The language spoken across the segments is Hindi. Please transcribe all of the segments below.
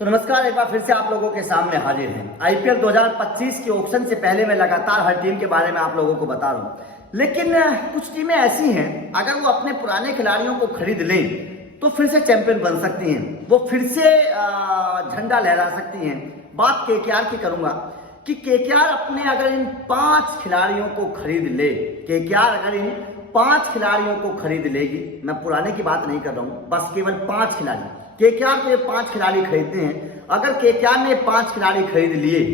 तो नमस्कार, एक बार फिर से आप लोगों के सामने हाजिर हैं। आईपीएल 2025 के ऑक्शन से पहले मैं लगातार हर टीम के बारे में आप लोगों को बता रहा हूं, लेकिन कुछ टीमें ऐसी हैं, अगर वो अपने पुराने खिलाड़ियों को खरीद लें तो फिर से चैंपियन बन सकती हैं, वो फिर से झंडा लहरा सकती हैं। बात केकेआर की करूंगा कि केकेआर अपने अगर इन 5 खिलाड़ियों को खरीद ले, केकेआर अगर इन 5 खिलाड़ियों को खरीद लेगी, मैं पुराने की बात नहीं कर रहा हूं, बस केवल 5 खिलाड़ी, केकेआर को ये 5 खिलाड़ी खरीदते हैं। अगर केकेआर ने 5 खिलाड़ी खरीद लिए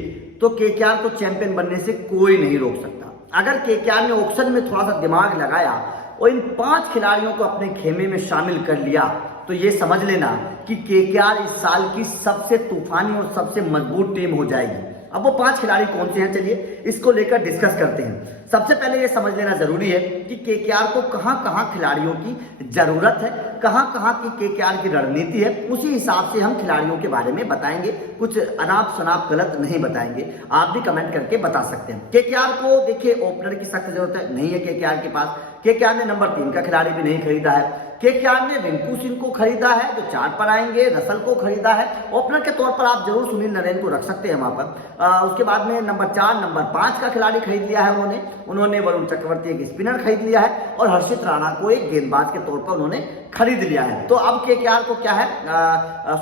तो केकेआर को चैंपियन बनने से कोई नहीं रोक सकता। अगर केकेआर ने ऑक्शन में थोड़ा सा दिमाग लगाया और इन 5 खिलाड़ियों को अपने खेमे में शामिल कर लिया तो ये समझ लेना कि केकेआर इस साल की सबसे तूफानी और सबसे मजबूत टीम हो जाएगी। अब वो 5 खिलाड़ी कौन से हैं, चलिए इसको लेकर डिस्कस करते हैं। सबसे पहले ये समझ लेना जरूरी है कि केकेआर को कहां कहां खिलाड़ियों की जरूरत है, कहां कहां की केकेआर की रणनीति है, उसी हिसाब से हम खिलाड़ियों के बारे में बताएंगे। कुछ अनाप शनाप गलत नहीं बताएंगे, आप भी कमेंट करके बता सकते हैं। केकेआर को देखिए ओपनर की सख्त जरूरत है, नहीं है केकेआर के पास। केकेआर ने नंबर 3 का खिलाड़ी भी नहीं खरीदा है। केकेआर ने रिंकू सिंह को खरीदा है जो 4 पर आएंगे, रसल को खरीदा है। ओपनर के तौर पर आप जरूर सुनील नरेन को रख सकते हैं वहां पर। उसके बाद में नंबर 4 नंबर 5 का खिलाड़ी खरीद लिया है उन्होंने वरुण चक्रवर्ती एक स्पिनर खरीद लिया है और हर्षित राणा को एक गेंदबाज के तौर पर उन्होंने खरीद लिया है। तो अब केकेआर को क्या है,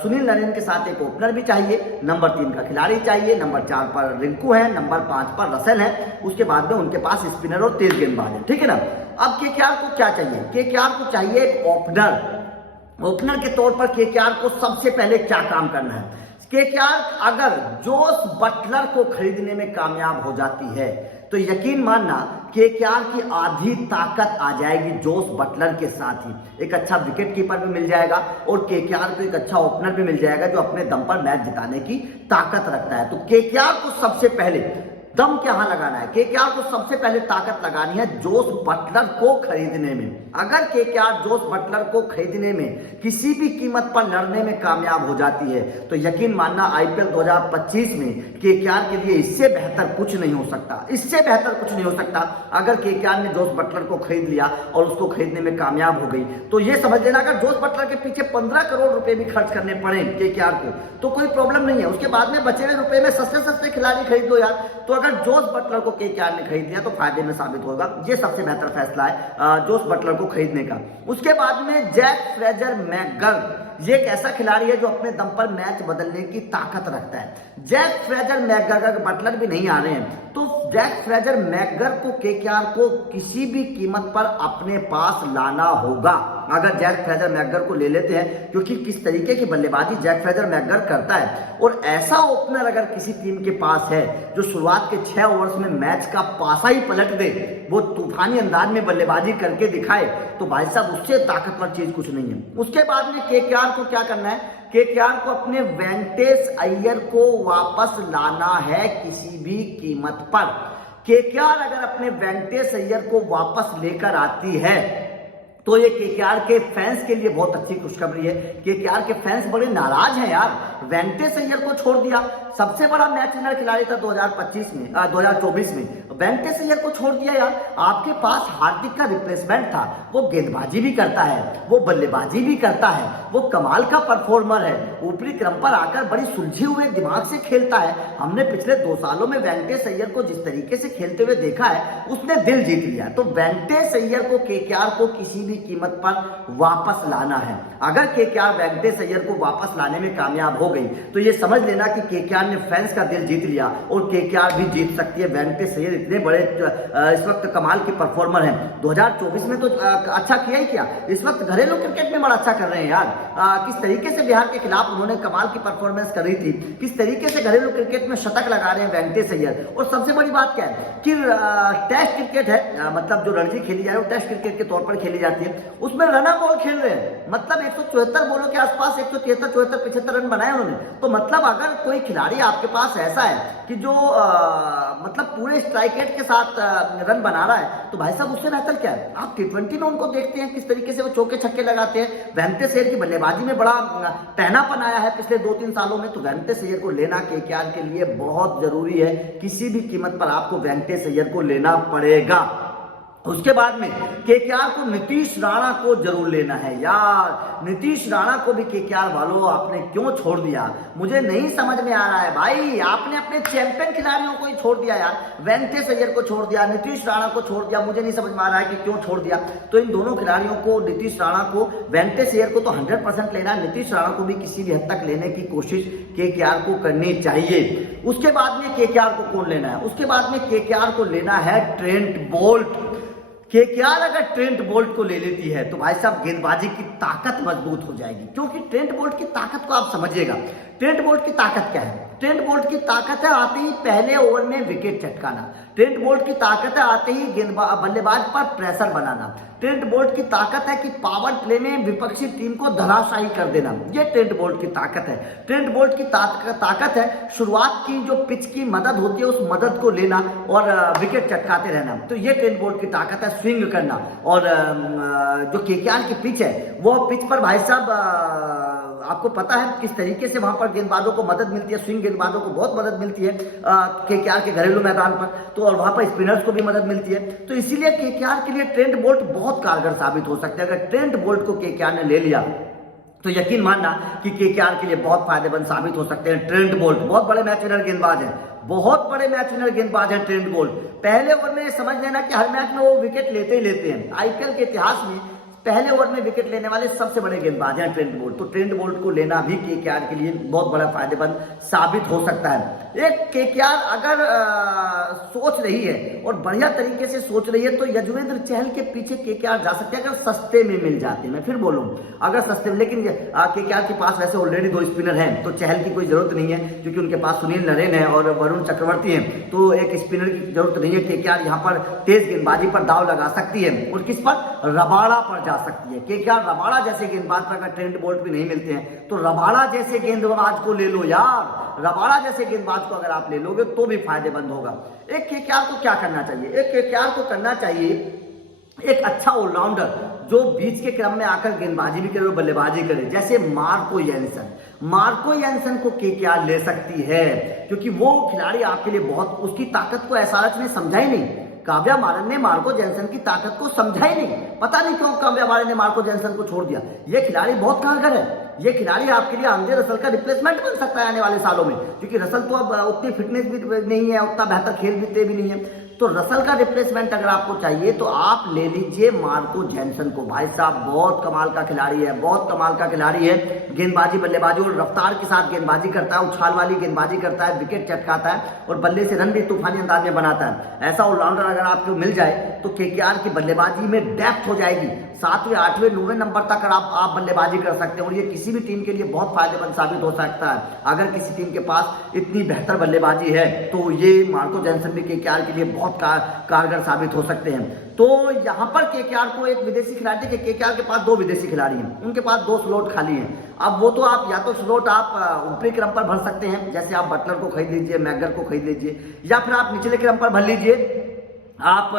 सुनील नरेन के साथ एक ओपनर भी चाहिए, नंबर 3 का खिलाड़ी चाहिए, नंबर 4 पर रिंकू है, नंबर 5 पर रसल है, उसके बाद में उनके पास स्पिनर और तेज गेंदबाज है, ठीक है ना। अब केकेआर को क्या चाहिए, केकेआर को चाहिए एक ओपनर। ओपनर के तौर पर केकेआर को सबसे पहले क्या काम करना है, केकेआर अगर जोस बटलर को खरीदने में कामयाब हो जाती है तो यकीन मानना केकेआर की आधी ताकत आ जाएगी जोस बटलर के साथ ही। एक अच्छा विकेट कीपर भी मिल जाएगा और केकेआर को एक अच्छा ओपनर भी मिल जाएगा जो अपने दम पर मैच जिताने की ताकत रखता है। तो केकेआर को सबसे पहले दम कहां लगाना है, केकेआर को सबसे पहले ताकत लगानी है जोस बटलर को खरीदने में। अगर केकेआर जोस बटलर को खरीदने में किसी भी कीमत पर लड़ने में कामयाब हो जाती है तो यकीन मानना आईपीएल 2025 में केकेआर के लिए इससे बेहतर कुछ नहीं हो सकता, इससे बेहतर कुछ नहीं हो सकता। अगर केकेआर ने जोस बटलर को खरीद लिया और उसको खरीदने में कामयाब हो गई तो ये समझ लेना अगर जोस बटलर के पीछे 15 करोड़ रुपए भी खर्च करने पड़े केकेआर को तो कोई प्रॉब्लम नहीं है। उसके बाद में बचे हुए रुपए में सस्ते सस्ते खिलाड़ी खरीद लो यार। तो अगर जोस बटलर को केकेआर ने खरीद लिया तो फायदे में साबित होगा, ये सबसे बेहतर फैसला है जोस बटलर को खरीदने का। उसके बाद में जैक फ्रेजर मैकगर, ये एक ऐसा खिलाड़ी है जो अपने दम पर मैच बदलने की ताकत रखता है। जैक फ्रेजर मैकगर, अगर बटलर भी नहीं आ रहे हैं तो जैक फ्रेजर मैकगर को केकेआर को किसी भी कीमत पर अपने पास लाना होगा अगर जैक फ्रेजर मैकगर को ले लेते हैं, क्योंकि किस तरीके की बल्लेबाजी जैक फ्रेजर मैकगर करता है। और ऐसा ओपनर अगर किसी टीम के पास है जो शुरुआत के 6 ओवर्स में मैच का पासा ही पलट दे, वो तूफानी अंदाज में बल्लेबाजी करके दिखाए, तो भाई साहब उससे ताकतवर चीज कुछ नहीं है। उसके बाद में केकेआर को क्या करना है, केकेआर को अपने वेंकटेश अय्यर को वापस लाना है किसी भी कीमत पर। केकेआर अगर अपने वेंकटेश अय्यर को वापस लेकर आती है तो ये केकेआर के फैंस के लिए बहुत अच्छी खुशखबरी है। केकेआर के फैंस बड़े नाराज हैं यार, वेंकटेश अय्यर को छोड़ दिया, सबसे बड़ा मैच विनर खिलाड़ी था 2024 में, वेंकटेश अय्यर को छोड़ दिया यार। आपके पास हार्दिक का रिप्लेसमेंट था, वो गेंदबाजी भी करता है, वो बल्लेबाजी भी करता है, वो कमाल का परफॉर्मर है, ऊपरी क्रम पर आकर बड़ी सुलझे हुए दिमाग से खेलता है। हमने पिछले 2 सालों में वेंकटेश अय्यर को जिस तरीके से खेलते हुए देखा है उसने दिल जीत लिया। तो वेंकटेश अय्यर को केकेआर को किसी भी कीमत पर वापस लाना है। अगर केकेआर वेंकटेश अय्यर को वापस लाने में कामयाब हो गई तो ये समझ लेना कि केकेआर ने फैंस का दिल जीत लिया और केकेआर भी जीत सकती है। वेंकटेश अय्यर इतने बड़े इस वक्त कमाल के परफॉर्मर हैं, 2024 में तो अच्छा किया ही क्या, इस वक्त घरेलू क्रिकेट में बड़ा अच्छा कर रहे हैं यार। किस तरीके से बिहार के खिलाफ उन्होंने कमाल की परफॉर्मेंस करी थी, किस तरीके से घरेलू क्रिकेट में शतक लगा रहे हैं वेंकटेश अय्यर। और सबसे बड़ी बात क्या है कि टेस्ट क्रिकेट है, मतलब जो रणजी खेली जाए वो टेस्ट क्रिकेट के तौर पर खेली जाती है, उसमें रना बॉल खेल रहे हैं, मतलब 174 बॉलों के आसपास 173, 74, 75 रन बनाए उन्होंने। तो मतलब अगर कोई खिलाड़ी आपके पास ऐसा है कि जो मतलब पूरे स्ट्राइक रेट के साथ रन बना रहा है तो भाई साहब उससे बेहतर क्या है। आप T20 में उनको देखते हैं किस तरीके से वो चौके छक्के लगाते हैं। वेंकटेश अय्यर की बल्लेबाजी में बड़ा पहनापन आया है पिछले 2-3 सालों में। तो वेंकटेश अय्यर को लेना केकेआर के लिए बहुत जरूरी है, किसी भी कीमत पर आपको वेंकटेश अय्यर को लेना पड़ेगा। उसके बाद में केकेआर को नीतीश राणा को जरूर लेना है यार। नीतीश राणा को भी केकेआर वालों आपने क्यों छोड़ दिया, मुझे नहीं समझ में आ रहा है भाई। आपने अपने चैंपियन खिलाड़ियों को ही छोड़ दिया यार, वेंकटेश अय्यर को छोड़ दिया, नीतीश राणा को छोड़ दिया। मुझे नहीं समझ में आ रहा है कि क्यों छोड़ दिया। तो इन दोनों खिलाड़ियों को, नीतीश राणा को, वेंकटेश अय्यर को तो 100% लेना है, नीतीश राणा को भी किसी भी हद तक लेने की कोशिश केकेआर को करनी चाहिए। उसके बाद में केकेआर को कौन लेना है, उसके बाद में केकेआर को लेना है ट्रेंट बोल्ट। केकेआर अगर ट्रेंट बोल्ट को ले लेती है तो भाई साहब गेंदबाजी की ताकत मजबूत हो जाएगी, क्योंकि ट्रेंट बोल्ट की ताकत को आप समझिएगा। ट्रेंट बोल्ट की ताकत क्या है? ट्रेंट बोल्ट की ताकत है आते ही पहले ओवर में विकेट चटकाना। ट्रेंट बोल्ट की ताकत है आते ही बल्लेबाज पर प्रेशर बनाना। ट्रेंट बोल्ट की ताकत है कि पावर प्ले में विपक्षी टीम को धराशायी कर देना। ये ट्रेंट बोल्ट की ताकत है। ट्रेंट बोल्ट की ताकत है शुरुआत की जो पिच की मदद होती है उस मदद को लेना और विकेट चटकाते रहना। तो ये ट्रेंट बोल्ट की ताकत है, स्विंग करना। और जो केकेआर की पिच है वो पिच पर भाई साहब आपको पता है किस तरीके से वहां पर गेंदबाजों को मदद मिलती है, स्विंग गेंदबाजों को बहुत मदद मिलती है केकेआर के घरेलू मैदान पर। तो और वहां पर स्पिनर्स को भी मदद मिलती है। तो इसीलिए केकेआर के लिए ट्रेंट बोल्ट बहुत कारगर साबित हो सकते हैं। अगर ट्रेंट बोल्ट को केकेआर ने ले लिया तो यकीन मानना कि केकेआर के लिए बहुत फायदेमंद साबित हो सकते हैं। ट्रेंट बोल्ट बहुत बड़े मैच विनर गेंदबाज है, बहुत बड़े मैच विनर गेंदबाज है ट्रेंट बोल्ट। पहले ओवर में समझ लेना कि हर मैच में वो विकेट लेते ही लेते हैं। आईपीएल के इतिहास में पहले ओवर में विकेट लेने वाले सबसे बड़े गेंदबाज हैं ट्रेंट बोल्ट। तो ट्रेंट बोल्ट को लेना भी केकेआर के लिए बहुत बड़ा फायदेमंद साबित हो सकता है। एक केकेआर अगर सोच रही है और बढ़िया तरीके से सोच रही है तो यजुवेंद्र चहल के पीछे केकेआर जा सकते हैं अगर सस्ते में मिल जाते। मैं फिर बोलूं अगर सस्ते में, लेकिन केकेआर के पास वैसे ऑलरेडी 2 स्पिनर हैं तो चहल की कोई जरूरत नहीं है, क्योंकि उनके पास सुनील नरेन है और वरुण चक्रवर्ती हैं। तो एक स्पिनर की जरूरत नहीं है। केकेआर यहाँ पर तेज गेंदबाजी पर दाव लगा सकती है और किस पर, रबाड़ा पर जा सकती है। केकेआर रबाड़ा जैसे गेंदबाज पर अगर ट्रेंट बोल्ट भी नहीं मिलते हैं तो रबाड़ा जैसे गेंदबाज को ले लो यार। रबाड़ा जैसे गेंदबाज को अगर आप ले लोगे तो भी फायदेमंद होगा। एक केकेआर को क्या करना चाहिए, एक केकेआर को करना चाहिए एक अच्छा ऑलराउंडर जो बीच के क्रम में आकर गेंदबाजी भी करे और बल्लेबाजी करे, जैसे मार्को यैनसन। मार्को यैनसन को केकेआर ले सकती है क्योंकि वो खिलाड़ी आपके लिए बहुत, उसकी ताकत को एसआरएच ने समझा ही नहीं। काव्या मारन ने मार्को जैनसन की ताकत को समझा ही नहीं। पता नहीं क्यों काव्या मारन ने मार्को जैनसन को छोड़ दिया। ये खिलाड़ी बहुत कारगर है। ये खिलाड़ी आपके लिए आंद्रे रसल का रिप्लेसमेंट बन सकता है आने वाले सालों में, क्योंकि रसल तो अब उतनी फिटनेस भी नहीं है, उतना बेहतर खेलते भी नहीं है। तो रसल का रिप्लेसमेंट अगर आपको चाहिए तो आप ले लीजिए मार्को जैनसन को। भाई साहब बहुत कमाल का खिलाड़ी है, बहुत कमाल का खिलाड़ी है। गेंदबाजी बल्लेबाजी और रफ्तार के साथ गेंदबाजी करता है, उछाल वाली गेंदबाजी करता है, विकेट चटकाता है और बल्ले से रन भी तूफानी अंदाज में बनाता है। ऐसा ऑलराउंडर अगर आपको मिल जाए तो केकेआर की बल्लेबाजी में डेप्थ हो जाएगी। 7वें 8वें 9वें नंबर तक आप बल्लेबाजी कर सकते हैं और ये किसी भी टीम के लिए बहुत फायदेमंद साबित हो सकता है। अगर किसी टीम के पास इतनी बेहतर बल्लेबाजी है तो ये मार्को जैनसन भी केकेआर के लिए बहुत कारगर साबित हो सकते हैं। तो यहां पर केकेआर को एक विदेशी खिलाड़ी थे, केकेआर के पास 2 विदेशी खिलाड़ी हैं, उनके पास 2 स्लॉट खाली हैं। अब वो तो आप या तो स्लॉट आप ऊपरी क्रम पर भर सकते हैं, जैसे आप बटलर को खरीद लीजिए, मैगर को खरीद लीजिए, या फिर आप निचले क्रम पर भर लीजिए, आप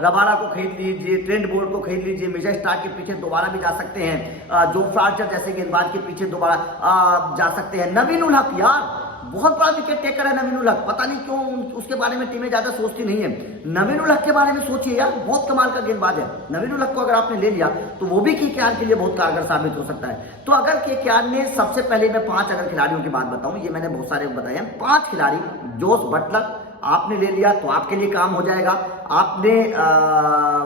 रबाड़ा को खरीद लीजिए, ट्रेंट बोल्ट को खरीद लीजिए, मिचेल स्टार्क के पीछे दोबारा भी जा सकते हैं, जो आर्चर जैसे गेंदबाज के पीछे दोबारा जा सकते हैं। नवीन उल हक यार बहुत बड़ा विकेट टेकर है नवीन उल हक, पता नहीं क्यों उसके बारे में टीमें ज्यादा सोचती नहीं है। नवीन उल हक के बारे में सोचिए यार, बहुत कमाल का गेंदबाज है। नवीन उल हक को अगर आपने ले लिया तो वो भी केकेआर के लिए बहुत कारगर साबित हो सकता है। तो अगर केकेआर ने, सबसे पहले मैं 5 अगर खिलाड़ियों की बात बताऊं, ये मैंने बहुत सारे बताए हैं, 5 खिलाड़ी, जोस बटलर आपने ले लिया तो आपके लिए काम हो जाएगा। आपने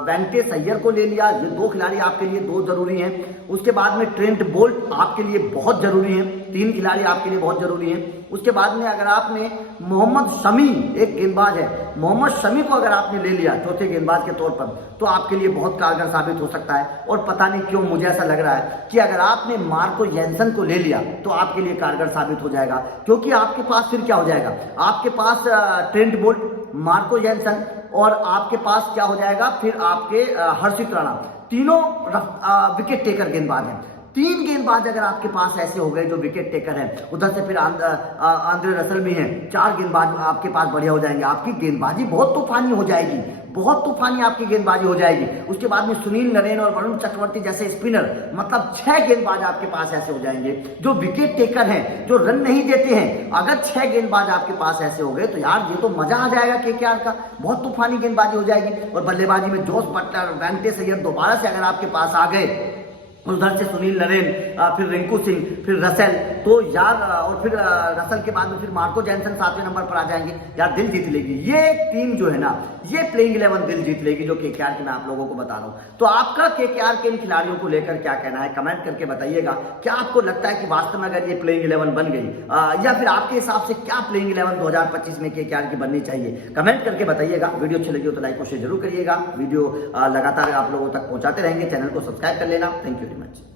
वेंकटेश अय्यर को ले लिया, ये 2 खिलाड़ी आपके लिए 2 जरूरी हैं। उसके बाद में ट्रेंट बोल्ट आपके लिए बहुत जरूरी है, 3 खिलाड़ी आपके लिए बहुत जरूरी हैं। उसके बाद में अगर आपने मोहम्मद शमी, एक गेंदबाज है, मोहम्मद शमी को अगर आपने ले लिया चौथे गेंदबाज के तौर पर तो आपके लिए बहुत कारगर साबित हो सकता है। और पता नहीं क्यों मुझे ऐसा लग रहा है कि अगर आपने मार्को जैनसन को ले लिया तो आपके लिए कारगर साबित हो जाएगा, क्योंकि आपके पास फिर क्या हो जाएगा, आपके पास ट्रेंट बोल्ट, मार्को जैनसन और आपके पास क्या हो जाएगा फिर आपके हर्षित राणा, तीनों विकेट टेकर गेंदबाज हैं। 3 गेंदबाज अगर आपके पास ऐसे हो गए जो विकेट टेकर हैं, उधर से फिर आंद्रे रसल भी हैं, 4 गेंदबाज आपके पास बढ़िया हो जाएंगे, आपकी गेंदबाजी बहुत तूफानी हो जाएगी, बहुत तूफानी आपकी गेंदबाजी हो जाएगी। उसके बाद में सुनील नरेन और वरुण चक्रवर्ती जैसे स्पिनर, मतलब 6 गेंदबाज आपके पास ऐसे हो जाएंगे जो विकेट टेकर हैं, जो रन नहीं देते हैं। अगर 6 गेंदबाज आपके पास ऐसे हो गए तो यार ये तो मजा आ जाएगा केकेआर का, बहुत तूफानी गेंदबाजी हो जाएगी। और बल्लेबाजी में जोस बटलर, वेंकटेश अय्यर दोबारा से अगर आपके पास आ गए, उधर से सुनील नरेन, फिर रिंकू सिंह, फिर रसेल, तो यार और फिर रसेल के बाद में फिर मार्को जैनसन 7वें नंबर पर आ जाएंगे, यार दिल जीत लेगी ये टीम जो है ना, ये प्लेइंग 11 दिल जीत लेगी जो केकेआर की मैं आप लोगों को बता रहा हूं। तो आपका केकेआर के इन खिलाड़ियों को लेकर क्या कहना है, कमेंट करके बताइएगा। क्या आपको लगता है कि वास्तव में अगर ये प्लेइंग 11 बन गई, या फिर आपके हिसाब से क्या प्लेइंग 11 2025 में केकेआर की बननी चाहिए, कमेंट करके बताइएगा। वीडियो अच्छी लगी हो तो लाइक और शेयर जरूर करिएगा। वीडियो लगातार आप लोगों तक पहुंचाते रहेंगे, चैनल को सब्सक्राइब कर लेना। Thank you very much.